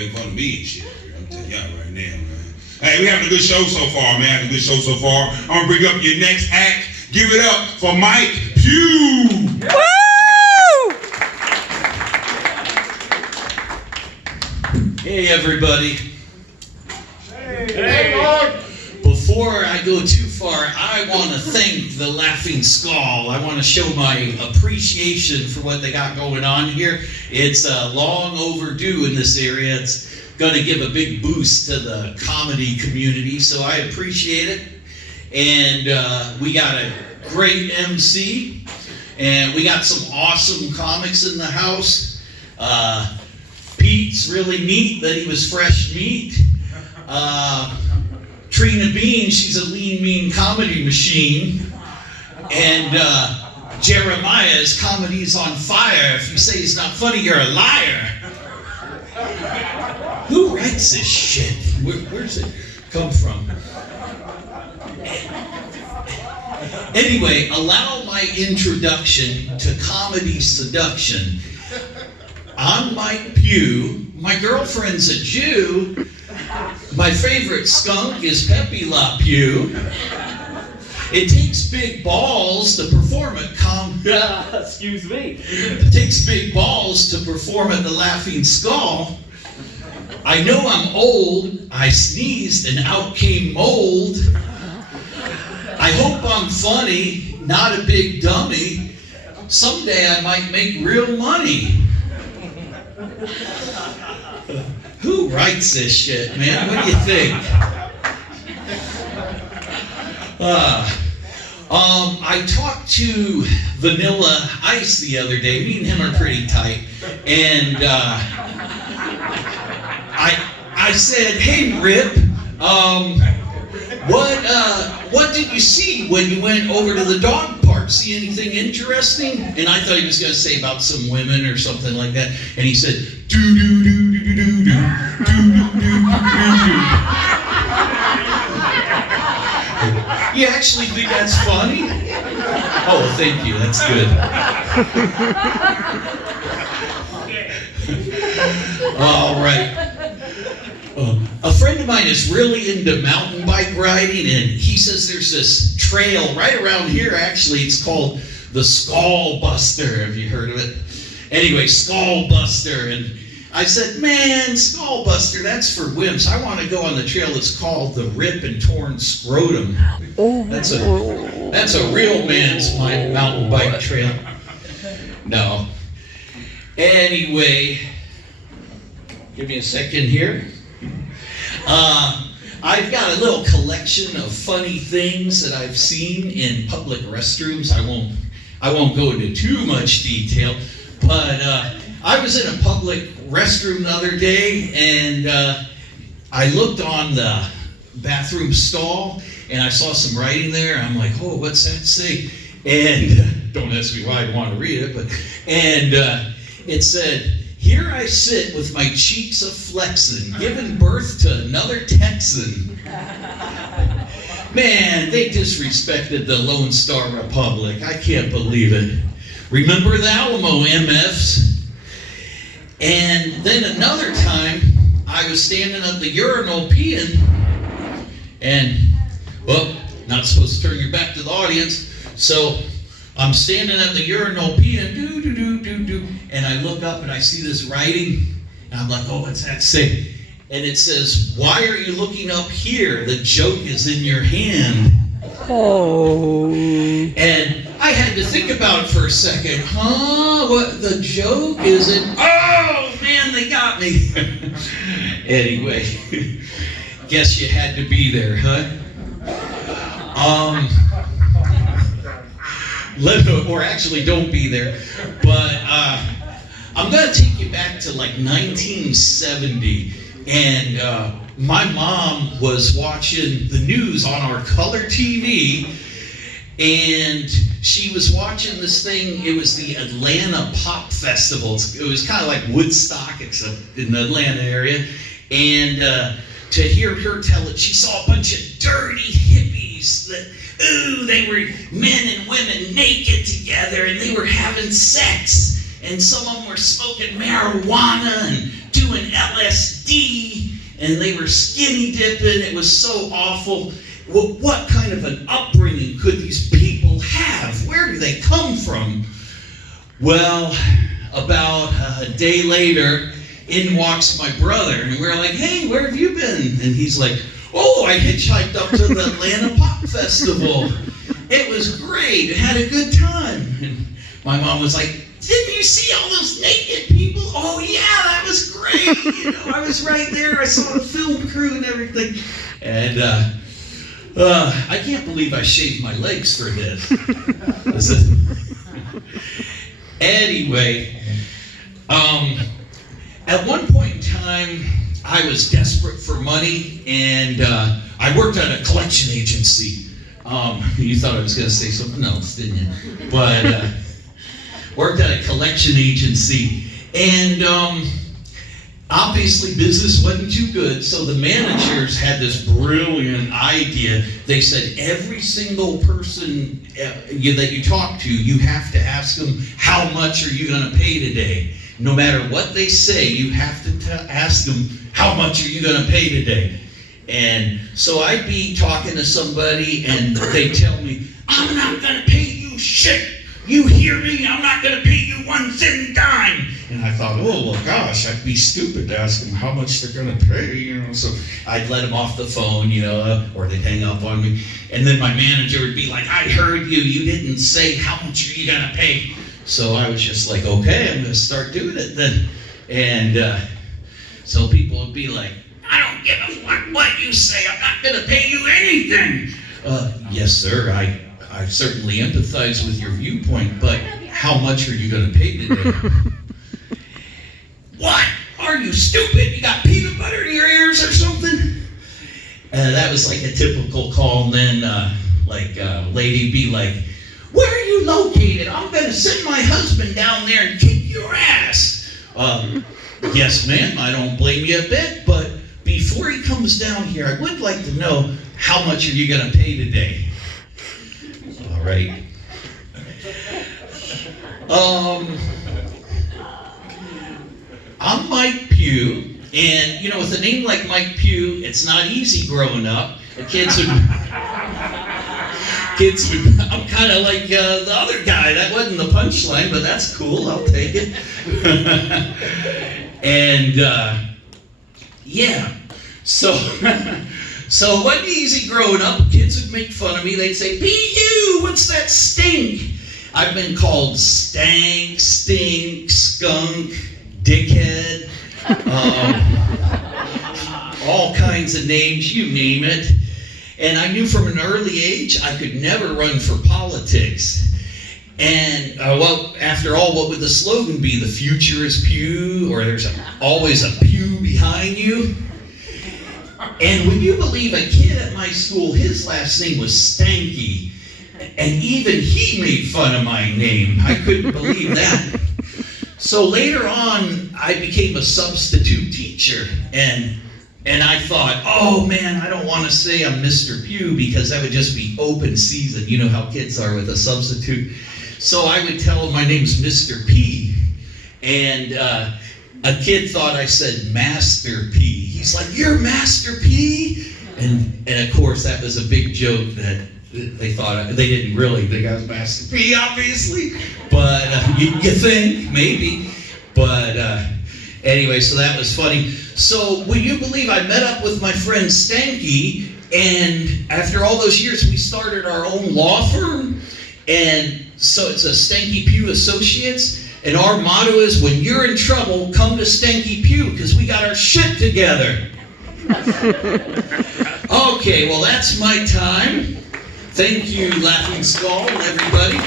make fun of me and shit. I'm telling y'all right now, man. Hey, we having a good show so far, man. Having a good show so far. I'm gonna bring up your next act. Give it up for Mike Pugh. Woo! Hey, everybody. Hey, Lord. Before I go too far, I want to thank the Laughing Skull. I want to show my appreciation for what they got going on here. It's long overdue in this area. It's going to give a big boost to the comedy community, so I appreciate it. And we got a great MC, and we got some awesome comics in the house. Pete's really neat that he was fresh meat. Trina Bean, she's a lean, mean comedy machine. And Jeremiah's comedy's on fire. If you say he's not funny, you're a liar. Who writes this shit? Where's it come from? Anyway, allow my introduction to comedy seduction. I'm Mike Pugh. My girlfriend's a Jew. My favorite skunk is Pepe Le Pew. It takes big balls to perform at Excuse me. It takes big balls to perform at the Laughing Skull. I know I'm old. I sneezed and out came mold. I hope I'm funny, not a big dummy. Someday I might make real money. Who writes this shit, man? What do you think? I talked to Vanilla Ice the other day. Me and him are pretty tight. And I said, hey, Rip, what did you see when you went over to the dog park? See anything interesting? And I thought he was going to say about some women or something like that. And he said, do-do-do-do-do-do-do, do-do-do-do-do-do. You actually think that's funny? Oh, thank you. That's good. All right. A friend of mine is really into mountain bike riding, and he says there's this trail right around here. Actually, it's called the Skull Buster. Have you heard of it? Anyway, Skull Buster. And I said, man, Skull Buster, that's for wimps. I want to go on the trail that's called the Rip and Torn Scrotum. That's a real man's mountain bike trail. No. Anyway, give me a second here. I've got a little collection of funny things that I've seen in public restrooms. I won't go into too much detail, but I was in a public restroom the other day, and I looked on the bathroom stall, and I saw some writing there. I'm like, oh, what's that say? And don't ask me why I want to read it, but it said, here I sit with my cheeks a-flexin', giving birth to another Texan. Man, they disrespected the Lone Star Republic. I can't believe it. Remember the Alamo MFs? And then another time, I was standing at the urinal peeing, and, well, not supposed to turn your back to the audience, so I'm standing at the urinal peeing, do-do-do-do-do, and I look up and I see this writing, and I'm like, oh, what's that say? And it says, why are you looking up here? The joke is in your hand. Oh. And I had to think about it for a second. Huh? What? The joke is in... Oh, man, they got me. Anyway, guess you had to be there, huh? Or actually don't be there. But I'm going to take you back to like 1970. And my mom was watching the news on our color TV, and she was watching this thing. It was the Atlanta Pop Festival. It was kind of like Woodstock, except in the Atlanta area. And to hear her tell it, she saw a bunch of dirty hippies that, ooh, they were men and women naked together, and they were having sex. And some of them were smoking marijuana and doing LSD. and they were skinny dipping. It was so awful. Well, what kind of an upbringing could these people have? Where do they come from? Well, about a day later, in walks my brother, and we're like, hey, where have you been? And he's like, oh, I hitchhiked up to the Atlanta Pop Festival. It was great. I had a good time. And my mom was like, didn't you see all those naked people? Oh, yeah, that was great. You know, I was right there. I saw the film crew and everything. And I can't believe I shaved my legs for this. Anyway, at one point in time, I was desperate for money, and I worked at a collection agency. You thought I was going to say something else, didn't you? But worked at a collection agency, and obviously business wasn't too good, so the managers had this brilliant idea. They said every single person that you talk to, you have to ask them, how much are you going to pay today? No matter what they say, you have to ask them, how much are you going to pay today? And so I'd be talking to somebody and they tell me, I'm not going to pay you shit. You hear me? I'm not going to pay you 1 cent dime. And I thought, oh, well, gosh, I'd be stupid to ask them how much they're going to pay, you know. So I'd let them off the phone, you know, or they'd hang up on me. And then my manager would be like, I heard you. You didn't say how much are you going to pay. So I was just like, okay, I'm going to start doing it then. And so people would be like, I don't give a fuck what you say. I'm not going to pay you anything. Yes, sir. I certainly empathize with your viewpoint, but how much are you going to pay today? What? Are you stupid? You got peanut butter in your ears or something? That was like a typical call. And then lady be like, where are you located? I'm going to send my husband down there and kick your ass. Yes, ma'am. I don't blame you a bit, but before he comes down here, I would like to know, how much are you going to pay today? All right. I'm Mike Pugh, and you know, with a name like Mike Pugh, it's not easy growing up. The kids would, I'm kind of like the other guy. That wasn't the punchline, but that's cool. I'll take it. And yeah, so it wasn't easy growing up. Kids would make fun of me. They'd say, "P.U., what's that stink?" I've been called stank, stink, skunk, dickhead, all kinds of names, you name it. And I knew from an early age I could never run for politics. And, well, after all, what would the slogan be? The future is Pew, or there's always a pew behind you? And would you believe a kid at my school, his last name was Stanky, and even he made fun of my name. I couldn't believe that. So later on, I became a substitute teacher, and I thought, oh man, I don't want to say I'm Mr. Pugh because that would just be open season. You know how kids are with a substitute. So I would tell them my name's Mr. P, and a kid thought I said Master P. He's like, you're Master P? And of course, that was a big joke that they thought, they didn't really think I was Master P, obviously, but you think, maybe. But anyway, so that was funny. So would you believe I met up with my friend Stanky, and after all those years, we started our own law firm, and so it's a Stanky Pugh Associates, and our motto is, when you're in trouble, come to Stanky Pugh, because we got our shit together. Okay, well, that's my time. Thank you, Laughing Skull and everybody.